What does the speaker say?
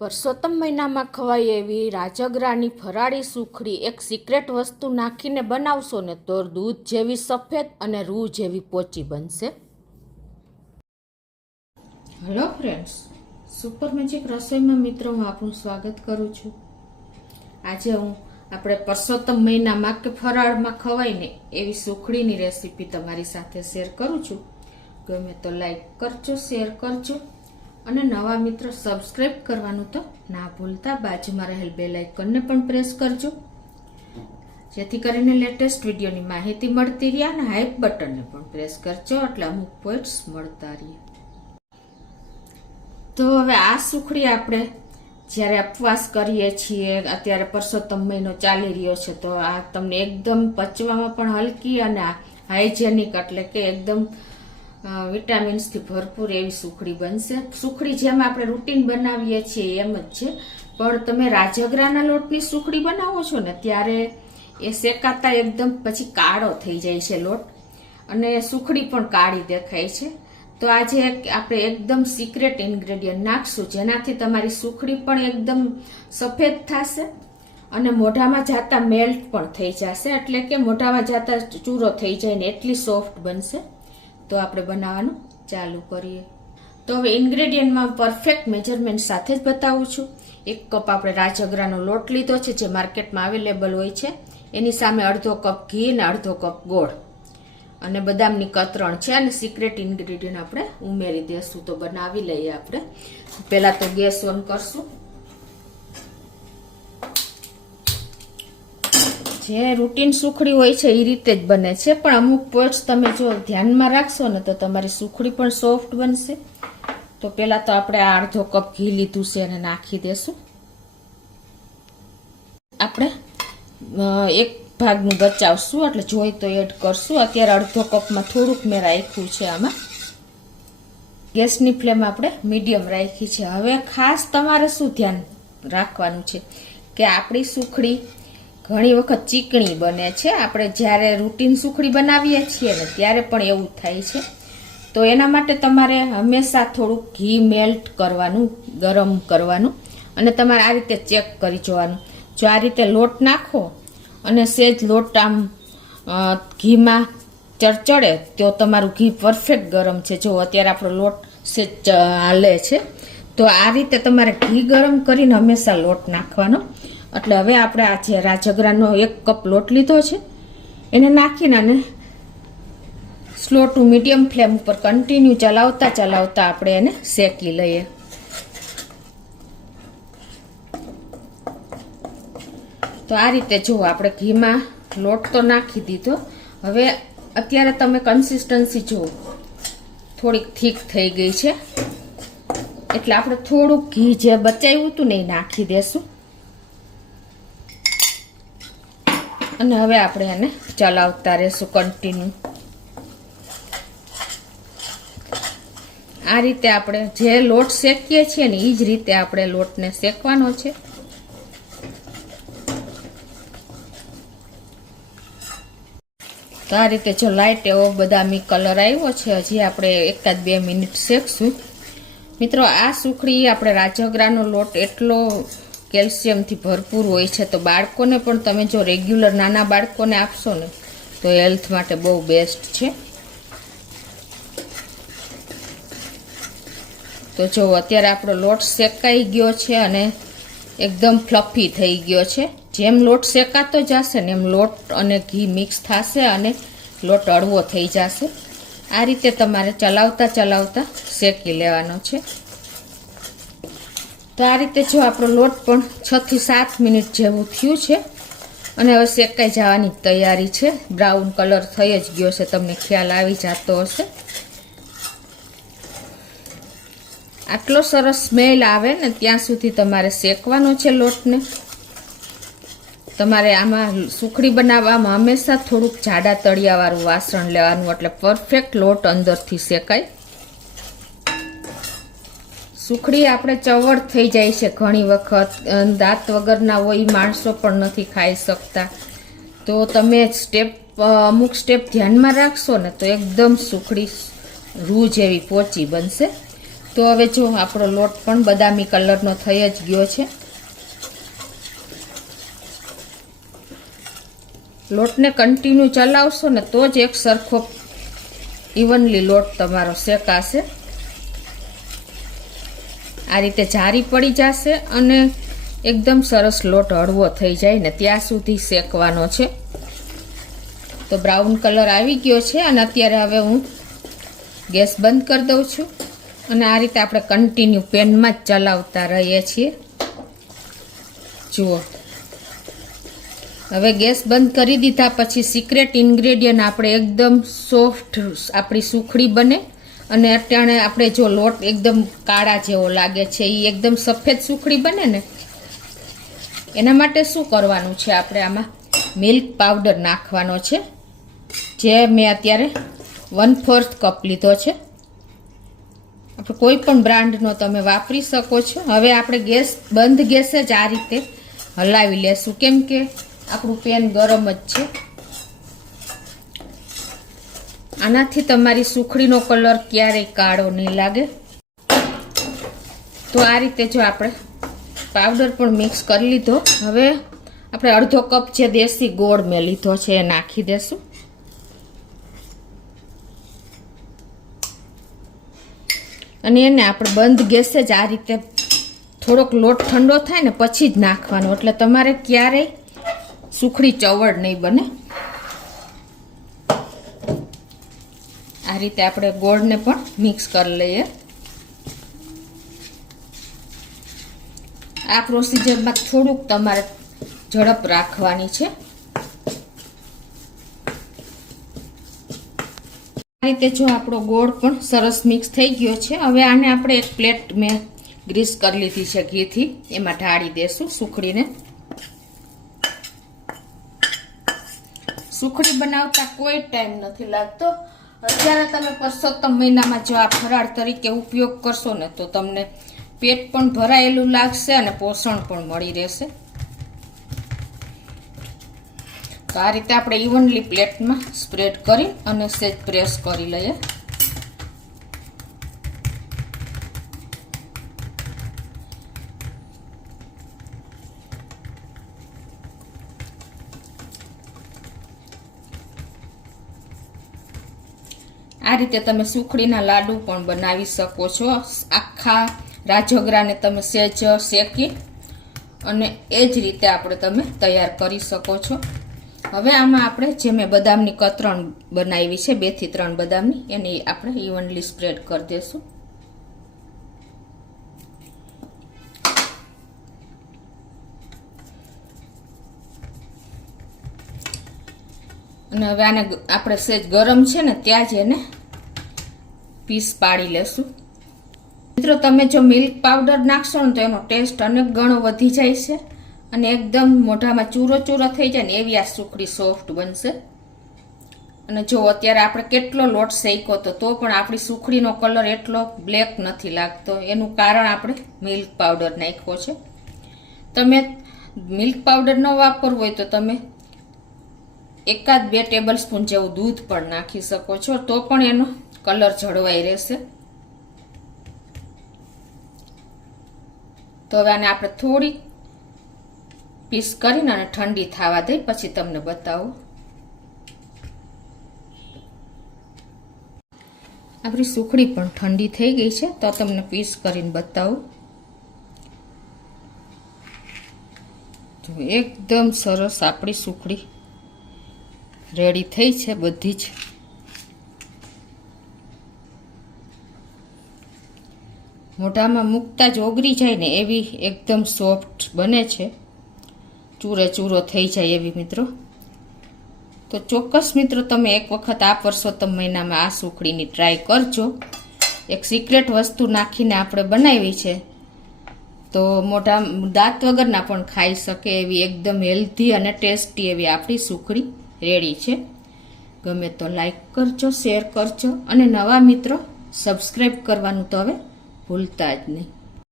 પરસોત્તમ મહિનામાં ખવાય એવી રાજગરાની ફરાળી સુખડી એક સિક્રેટ વસ્તુ નાખીને બનાવશો ને તો દૂધ જેવી સફેદ અને રૂ જેવી પોચી બનશે. હેલો ફ્રેન્ડ્સ, સુપર મેજિક રસોઈમાં મિત્રો હું આપનું સ્વાગત કરું છું. આજે આપણે પરસોત્તમ મહિનામાં કે ફરાળમાં ખવાય ને એવી સુખડીની રેસીપી તમારી સાથે શેર કરું છું. ગમે તો લાઈક કરજો, શેર કરજો અને નવા મિત્રો સબસ્ક્રાઇબ કરવાનું તો ના ભૂલતા. બાજુમાં રહેલ બેલ આઇકનને પણ પ્રેસ કરજો, જેથી કરીને લેટેસ્ટ વિડીયોની માહિતી મળતી રહે. અને હાઈપ બટનને પણ પ્રેસ કરજો એટલે અમુક પોઈન્ટ્સ મળતા રહે. તો હવે આ સુખડી આપણે જ્યારે ઉપવાસ કરીએ છીએ, અત્યારે પરસોત્તમ મહિનો ચાલી રહ્યો છે, તો આ તમને એકદમ પચવામાં પણ હલકી અને હાઇજેનિક એટલે કે એકદમ વિટામિન્સથી ભરપૂર એવી સુખડી બનશે. સુખડી જેમ આપણે રૂટીન બનાવીએ છીએ એમ જ છે, પણ તમે રાજગરાના લોટની સુખડી બનાવો છો ને ત્યારે એ શેકાતા એકદમ પછી કાળો થઈ જાય છે લોટ, અને સુખડી પણ કાળી દેખાય છે. તો આજે આપણે એકદમ સિક્રેટ ઇન્ગ્રેડિયન્ટ નાખશું, જેનાથી તમારી સુખડી પણ એકદમ સફેદ થશે અને મોઢામાં જાતા મેલ્ટ પણ થઈ જશે, એટલે કે મોઢામાં જાતા ચૂરો થઈ જાય ને એટલી સોફ્ટ બનશે. તો આપણે બનાવવાનું ચાલુ કરીએ. તો હવે ઇન્ગ્રેડિયન્ટમાં પરફેક્ટ મેજરમેન્ટ સાથે જ બતાવું છું. 1 કપ આપણે રાજગરાનો લોટ લીધો છે, જે માર્કેટમાં અવેલેબલ હોય છે. એની સામે અડધો કપ ઘી અને અડધો કપ ગોળ અને બદામની કતરણ છે. અને સિક્રેટ ઇન્ગ્રેડિયન્ટ આપણે ઉમેરી દેશું. તો બનાવી લઈએ આપણે. પહેલા તો ગેસ ઓન કરશું. જે રૂટીન સુખડી હોય છે એ રીતે જ બને છે, પણ અમુક પોઈન્ટ્સ તમે જો ધ્યાનમાં રાખશો ને તો તમારી સુખડી પણ સોફ્ટ બનશે. તો પહેલા તો આપણે આ અડધો કપ ઘી લીધું છે અને નાખી દેશું. આપણે 1 ભાગનું બચાવશું એટલે જોઈ તો એડ કરશું. અત્યારે અડધો કપમાં થોડુંક મેં રાખ્યું છે. આમાં ગેસની ફ્લેમ આપણે મીડિયમ રાખી છે. હવે ખાસ તમારે શું ધ્યાન રાખવાનું છે કે આપણી સુખડી ઘણી વખત ચીકણી બને છે. આપણે જ્યારે રૂટીન સુખડી બનાવીએ છીએ ને ત્યારે પણ એવું થાય છે. તો એના માટે તમારે હંમેશા થોડુંક ઘી મેલ્ટ કરવાનું, ગરમ કરવાનું, અને તમારે આ રીતે ચેક કરી જોવાનું. જો આ રીતે લોટ નાખો અને સેજ લોટ આમ ઘીમાં ચડચડે તો તમારું ઘી પરફેક્ટ ગરમ છે. જો અત્યારે આપણો લોટ સેજ હાલે છે, તો આ રીતે તમારે ઘી ગરમ કરીને હંમેશા લોટ નાખવાનો. એટલે હવે આપણે આ જે રાજગરાનો 1 કપ લોટ લીધો છે એને નાખીને અને સ્લો ટુ મીડિયમ ફ્લેમ ઉપર કન્ટિન્યુ ચલાવતા ચલાવતા આપણે એને શેકી લઈએ. તો આ રીતે જુઓ, આપણે ઘીમાં લોટ તો નાખી દીધો. હવે અત્યારે તમે કન્સિસ્ટન્સી જુઓ, થોડીક થીક થઈ ગઈ છે, એટલે આપણે થોડુંક ઘી જે બચાવ્યું હતું ને એ નાખી દેશું. અને હવે આપણે એને ચલાવતા રહેશું કન્ટિન્યુ. આ રીતે આપણે જે લોટ શેકીએ છીએ ને એ જ રીતે આપણે લોટને શેકવાનો છે. તો આ રીતે જો લાઈટ એવો બદામી કલર આવ્યો છે, હજી આપણે 1-2 મિનિટ શેકશું. મિત્રો, આ સુખડી આપણે રાજગરાનો લોટ એટલો કેલ્શિયમથી ભરપૂર હોય છે, તો બાળકોને પણ તમે જો રેગ્યુલર નાના બાળકોને આપશો ને તો હેલ્થ માટે બહુ બેસ્ટ છે. તો જો અત્યારે આપણો લોટ શેકાઈ ગયો છે અને એકદમ ફ્લફી થઈ ગયો છે. જેમ લોટ શેકાતો જશે ને એમ લોટ અને ઘી મિક્સ થશે અને લોટ અળવો થઈ જશે. આ રીતે તમારે ચલાવતા ચલાવતા શેકી લેવાનો છે. તો આ રીતે જો આપણો લોટ પણ 6 થી 7 મિનિટ જેવું થયું છે અને હવે શેકાઈ જવાની તૈયારી છે. બ્રાઉન કલર થઈ જ ગયો છે, તમને ખ્યાલ આવી જતો હશે. આટલો સરસ સ્મેલ આવે ને ત્યાં સુધી તમારે શેકવાનો છે લોટને. તમારે આમાં સુખડી બનાવવામાં હંમેશા થોડુંક જાડા તળિયાવાળું વાસણ લેવાનું, એટલે પરફેક્ટ લોટ અંદરથી શેકાય. સુખડી આપણે ચવડ થઈ જાય છે ઘણી વખત, દાંત વગરના હોય માણસો પણ નથી ખાઈ શકતા. તો તમે અમુક સ્ટેપ ધ્યાનમાં રાખશો ને તો એકદમ સુખડી રૂ જેવી પોચી બનશે. તો હવે જો આપણો લોટ પણ બદામી કલરનો થઈ જ ગયો છે. લોટને કન્ટિન્યુ ચલાવશો ને તો જ એક સરખો ઇવનલી લોટ તમારો શેકાશે. આ રીતે જારી પડી જશે અને એકદમ સરસ લોટ હળવો થઈ જાય ને ત્યાં સુધી શેકવાનો છે. તો બ્રાઉન કલર આવી ગયો છે અને અત્યારે હવે હું ગેસ બંધ કરી દઉં છું અને આ રીતે આપણે કન્ટિન્યુ પેનમાં જ ચલાવતા રહીએ છીએ. જુઓ, હવે ગેસ બંધ કરી દીધા પછી સિક્રેટ ઇન્ગ્રેડિયન્ટ આપણે એકદમ સોફ્ટ આપણી સુખડી બને અને અત્યારે આપણે જો લોટ એકદમ કાળા જેવો લાગે છે એ એકદમ સફેદ સુખડી બને ને એના માટે શું કરવાનું છે, આપણે આમાં મિલ્ક પાવડર નાખવાનો છે, જે મેં અત્યારે 1/4 કપ લીધો છે. આપણે કોઈ પણ બ્રાન્ડનો તમે વાપરી શકો છો. હવે આપણે ગેસ બંધ ગેસે જ આ રીતે હલાવી લેશું, કેમ કે આપણું પેન ગરમ જ છે. આનાથી તમારી સુખડીનો કલર ક્યારેય કાળો નહીં લાગે. તો આ રીતે જો આપણે પાવડર પણ મિક્સ કરી લીધો. હવે આપણે અડધો કપ જે દેશી ગોળ મેં લીધો છે એ નાખી દેશું. અને એને આપણે બંધ ગેસે જ આ રીતે થોડોક લોટ ઠંડો થાય ને પછી જ નાખવાનો, એટલે તમારે ક્યારેય સુખડી ચવડ નહીં બને. આ રીતે આપણે ગોળને પણ મિક્સ કરી લઈએ. આ પ્રોસીજરમાં થોડુંક તમારે ઝડપ રાખવાની છે. આ રીતે જો આપણો ગોળ પણ સરસ મિક્સ થઈ ગયો છે. હવે આને આપણે એક પ્લેટ મેં ગ્રીસ કરી લીધી છે ઘીથી, એમાં ઢાળી દેશું સુખડીને. સુખડી બનાવતા કોઈ ટાઈમ નથી લાગતો. અત્યારે તમે પરસોત્તમ મહિનામાં જો આ ફરાળ તરીકે ઉપયોગ કરશો ને તો તમને પેટ પણ ભરાયેલું લાગશે અને પોષણ પણ મળી રહેશે. તો આ રીતે આપણે ઇવનલી પ્લેટમાં સ્પ્રેડ કરી અને સેજ પ્રેસ કરી લઈએ. આ રીતે તમે સુખડીના લાડુ પણ બનાવી શકો છો. આખા રાજગરાને તમે સેજ શેકી અને એ જ રીતે તમે તૈયાર કરી શકો છો. હવે આમાં આપણે જે મેં બદામની કતરણ બનાવી છે 2 થી 3 બદામની, એની આપણે ઇવનલી સ્પ્રેડ કરી દઈશું. અને હવે આને આપણે સેજ ગરમ છે ને ત્યાં જ એને પીસ પાડી લેશું. મિત્રો તમે જો મિલ્ક પાવડર નાખશો ને તો એનો ટેસ્ટ અનેક ગણો વધી જાય છે અને એકદમ મોઢામાં ચૂરો ચૂરો થઈ જાય ને એવી આ સુખડી સોફ્ટ બનશે. અને જો અત્યારે આપણે કેટલો લોટ શેક્યો તો પણ આપણી સુખડીનો કલર એટલો બ્લેક નથી લાગતો. એનું કારણ આપણે મિલ્ક પાવડર નાખ્યો છે. તમે મિલ્ક પાવડર ન વાપરવું હોય તો તમે 1-2 ટેબલ સ્પૂન જેવું દૂધ પણ નાખી શકો છો, તો પણ એનો કલર જળવાઈ રહેશે. તો હવે આને આપણે થોડી પીસ કરીને અને ઠંડી થવા દઈ પછી તમને બતાવું. આપણી સુખડી પણ ઠંડી થઈ ગઈ છે તો તમને પીસ કરીને બતાવું. જો એકદમ સરસ આપણી સુખડી રેડી થઈ છે બધી જ. મોઢામાં મૂકતા જ ઓગળી જાય ને એવી એકદમ સોફ્ટ બને છે, ચૂરે ચૂરો થઈ જાય એવી મિત્રો. તો ચોક્કસ મિત્રો તમે એક વખત આ પરસોત્તમ મહિનામાં આ સુખડીની ટ્રાય કરજો. એક સિક્રેટ વસ્તુ નાખીને આપણે બનાવી છે તો મોઢા દાંત વગરના પણ ખાઈ શકે એવી એકદમ હેલ્ધી અને ટેસ્ટી એવી આપણી સુખડી રેડી છે. ગમે તો લાઈક કરજો, શેર કરજો અને નવા મિત્રો સબસ્ક્રાઈબ કરવાનું તો હવે ભૂલતા જ નહીં.